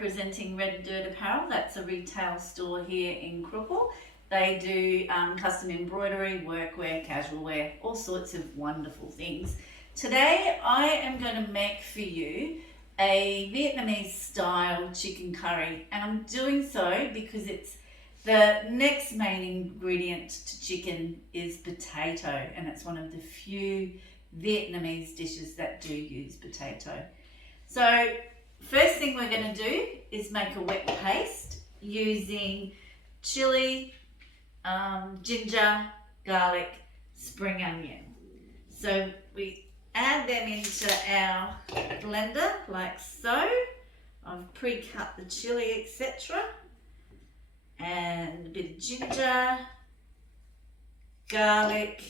representing Red Dirt Apparel. That's a retail store here in Crookhorn. They do custom embroidery, workwear, casual wear, all sorts of wonderful things. Today I am going to make for you a Vietnamese style chicken curry, and I'm doing so because it's the next main ingredient to chicken is potato, and it's one of the few Vietnamese dishes that do use potato. So first thing we're going to do is make a wet paste using chili, ginger, garlic, spring onion. So we add them into our blender like so. I've pre-cut the chili, etc. And a bit of ginger, garlic.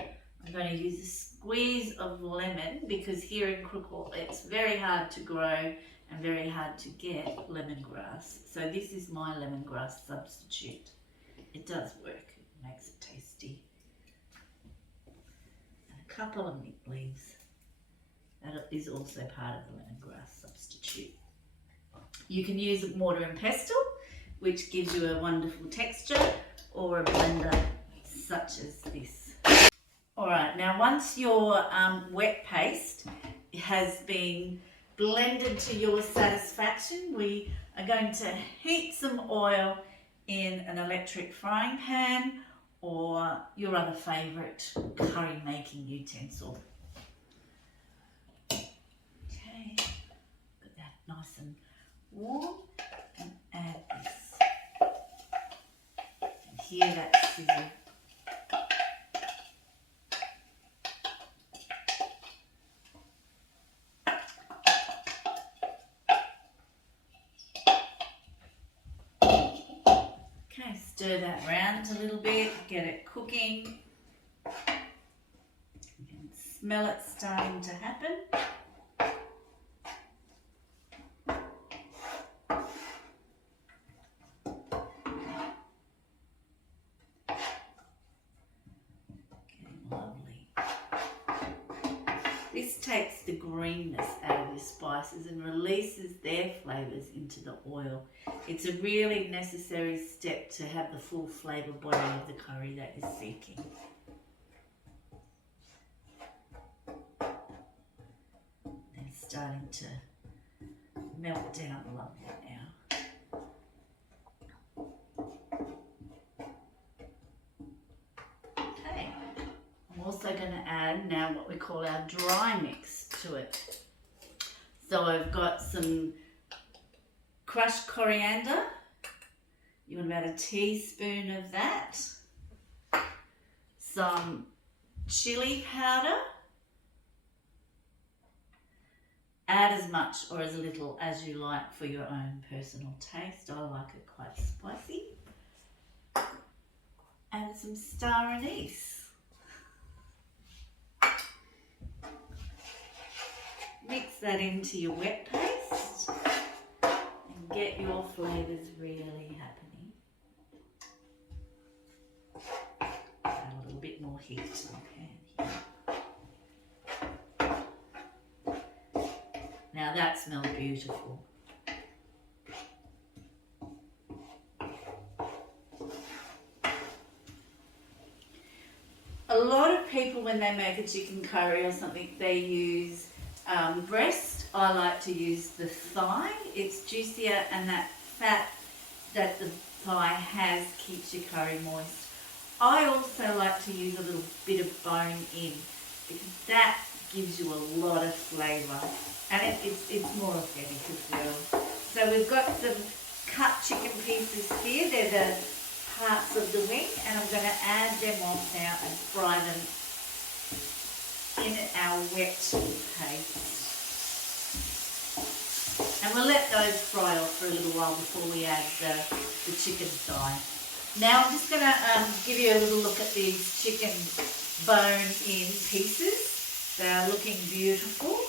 I'm going to use a squeeze of lemon because here in Crookhorn it's very hard to grow and very hard to get lemongrass. So this is my lemongrass substitute. It does work, it makes it tasty. And a couple of mint leaves. That is also part of the lemongrass substitute. You can use mortar and pestle, which gives you a wonderful texture, or a blender such as this. Alright, now once your wet paste has been blended to your satisfaction, we are going to heat some oil in an electric frying pan or your other favourite curry making utensil. Okay, got that nice and warm, and add this. And hear that sizzle. Okay, stir that round a little bit, get it cooking. You can smell it starting to happen. Lovely. This takes the greenness out of your spices and releases their flavours into the oil. It's a really necessary step to have the full flavour body of the curry that you're seeking. It's starting to melt down lovely now. Okay, I'm also going to add now what we call our dry mix to it. So I've got some crushed coriander. You want about a teaspoon of that. Some chili powder. Add as much or as little as you like for your own personal taste. I like it quite spicy. And some star anise. Mix that into your wet paste and get your flavours really happening. Add a little bit more heat to the pan here. Now that smells beautiful. A lot of people, when they make a chicken curry or something, they use breast. I like to use the thigh. It's juicier, and that fat that the thigh has keeps your curry moist. I also like to use a little bit of bone in because that gives you a lot of flavour, and it's more authentic as well. So we've got some cut chicken pieces here. They're the parts of the wing, and I'm going to add them on now and fry them in our wet paste. And we'll let those fry off for a little while before we add the chicken thigh. Now I'm just going to give you a little look at these chicken bone-in pieces. They're looking beautiful.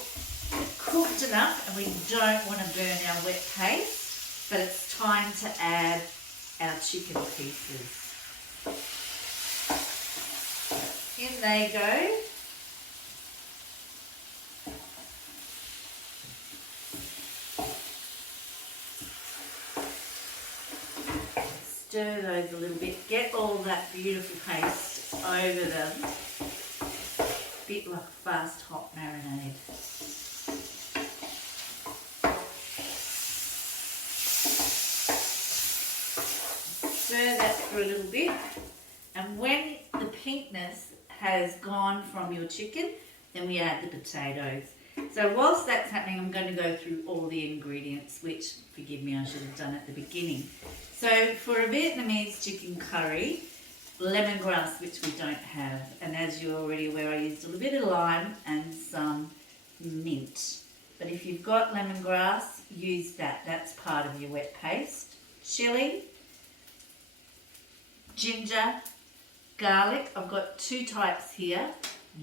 They're cooked enough, and we don't want to burn our wet paste, but it's time to add our chicken pieces. In they go. stir those a little bit. Get all that beautiful paste over them. Bit like fast hot marinade. Stir that for a little bit, and when the pinkness has gone from your chicken, then we add the potatoes. So whilst that's happening, I'm going to go through all the ingredients, which, forgive me, I should have done at the beginning. So for a Vietnamese chicken curry, lemongrass, which we don't have, and as you're already aware, I used a little bit of lime and some mint. But if you've got lemongrass, use that. That's part of your wet paste. Chilli, ginger, garlic. I've got 2 types here.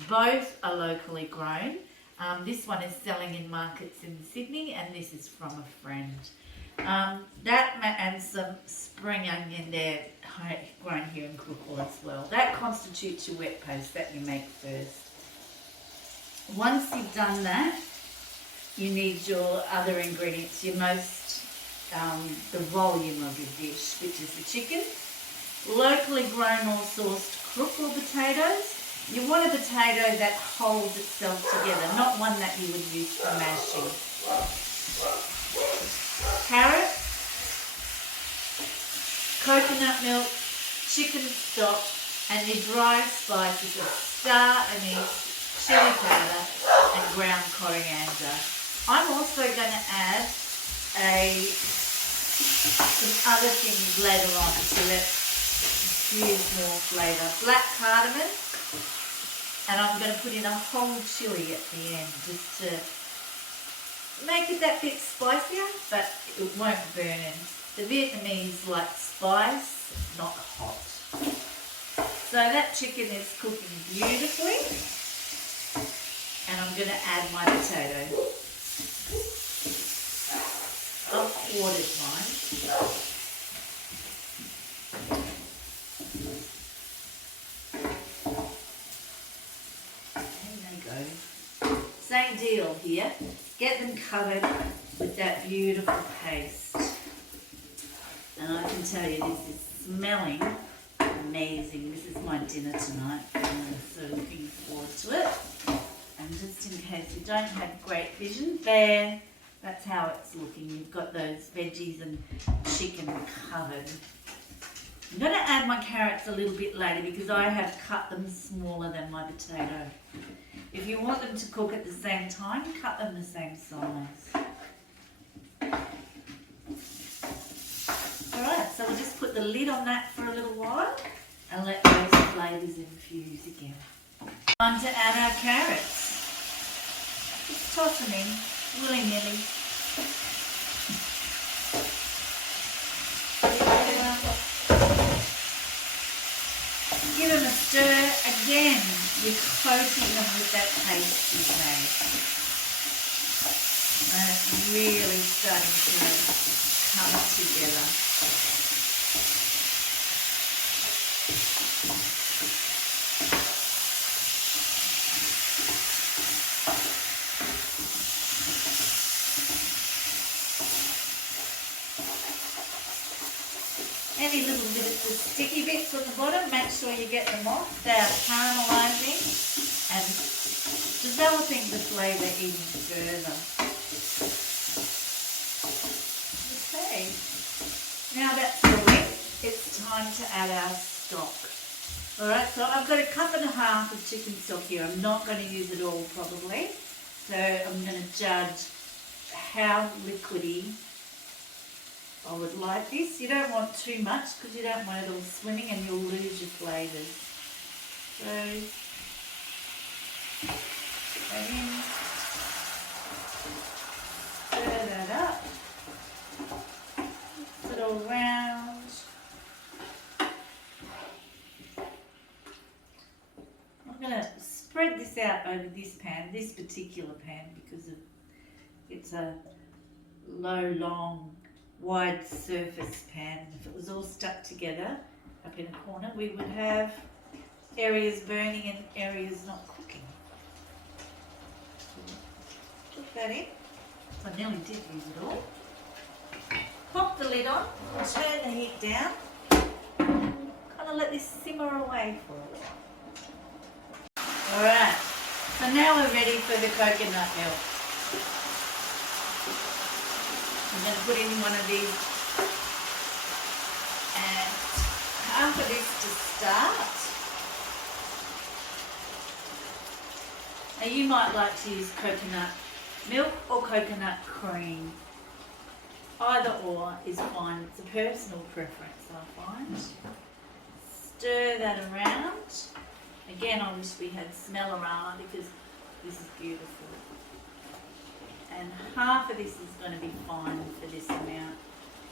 Both are locally grown. This one is selling in markets in Sydney, and this is from a friend. And some spring onion there, grown here in Crookhorn as well. That constitutes your wet paste that you make first. Once you've done that, you need your other ingredients, your the volume of your dish, which is the chicken. Locally grown or sourced Crookhorn potatoes. You want a potato that holds itself together, not one that you would use for mashing. Carrot, coconut milk, chicken stock, and your dry spices of star anise, chili powder, and ground coriander. I'm also going to add some other things later on to infuse more flavour. Black cardamom. And I'm going to put in a whole chilli at the end just to make it that bit spicier, but it won't burn in. The Vietnamese like spice, not hot. So that chicken is cooking beautifully, and I'm going to add my potato. I've quartered mine. Same deal here. Get them covered with that beautiful paste. And I can tell you this is smelling amazing. This is my dinner tonight. I'm so looking forward to it. And just in case you don't have great vision, there, that's how it's looking. You've got those veggies and chicken covered. I'm going to add my carrots a little bit later because I have cut them smaller than my potato. If you want them to cook at the same time, cut them the same size. Alright, so we'll just put the lid on that for a little while and let those flavours infuse again. Time to add our carrots. Just toss them in, willy-nilly. Give them a stir again. You're coating them with that paste you've made. And it's really starting to come together. Any little bit of the sticky bits on the bottom, make sure you get them off. They are caramelising and developing the flavour even further. Okay, now that's all, it's time to add our stock. Alright, so I've got a cup and a half of chicken stock here. I'm not going to use it all probably, so I'm going to judge how liquidy I would like this. You don't want too much because you don't want it all swimming and you'll lose your flavours. So, that in, stir that up, mix it all round. I'm going to spread this out over this pan, this particular pan, because of it's a low, long, wide surface pan. If it was all stuck together up in a corner, we would have areas burning and areas not cooking. Put that in. I nearly did use it all. Pop the lid on, turn the heat down, Kind of let this simmer away for it. Alright, so now we're ready for the coconut milk. I'm going to put in one of these and half of this to start. Now you might like to use coconut milk or coconut cream. Either or is fine. It's a personal preference, I find. Stir that around. Again, I wish we had smell-o-rama because this is beautiful. And half of this is going to be fine for this amount.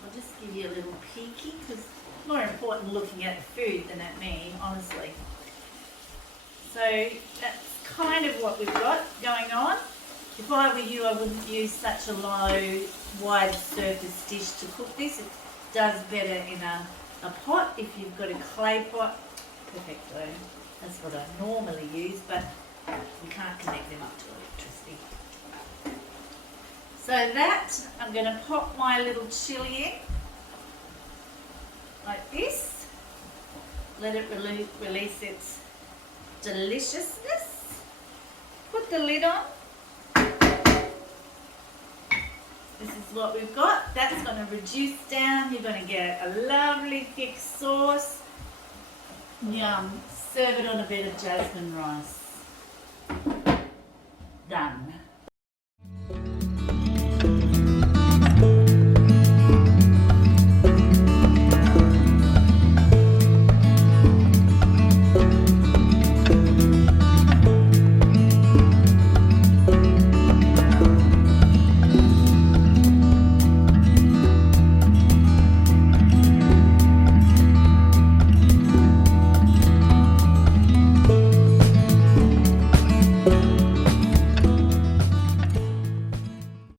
I'll just give you a little peeky because it's more important looking at the food than at me, honestly. So that's kind of what we've got going on. If I were you, I wouldn't use such a low, wide surface dish to cook this. It does better in a pot. If you've got a clay pot, perfecto. That's what I normally use, but you can't connect them up to electricity. So that, I'm going to pop my little chilli in, like this. Let it release its deliciousness. Put the lid on. This is what we've got. That's going to reduce down. You're going to get a lovely thick sauce. Yum. Serve it on a bed of jasmine rice. Done.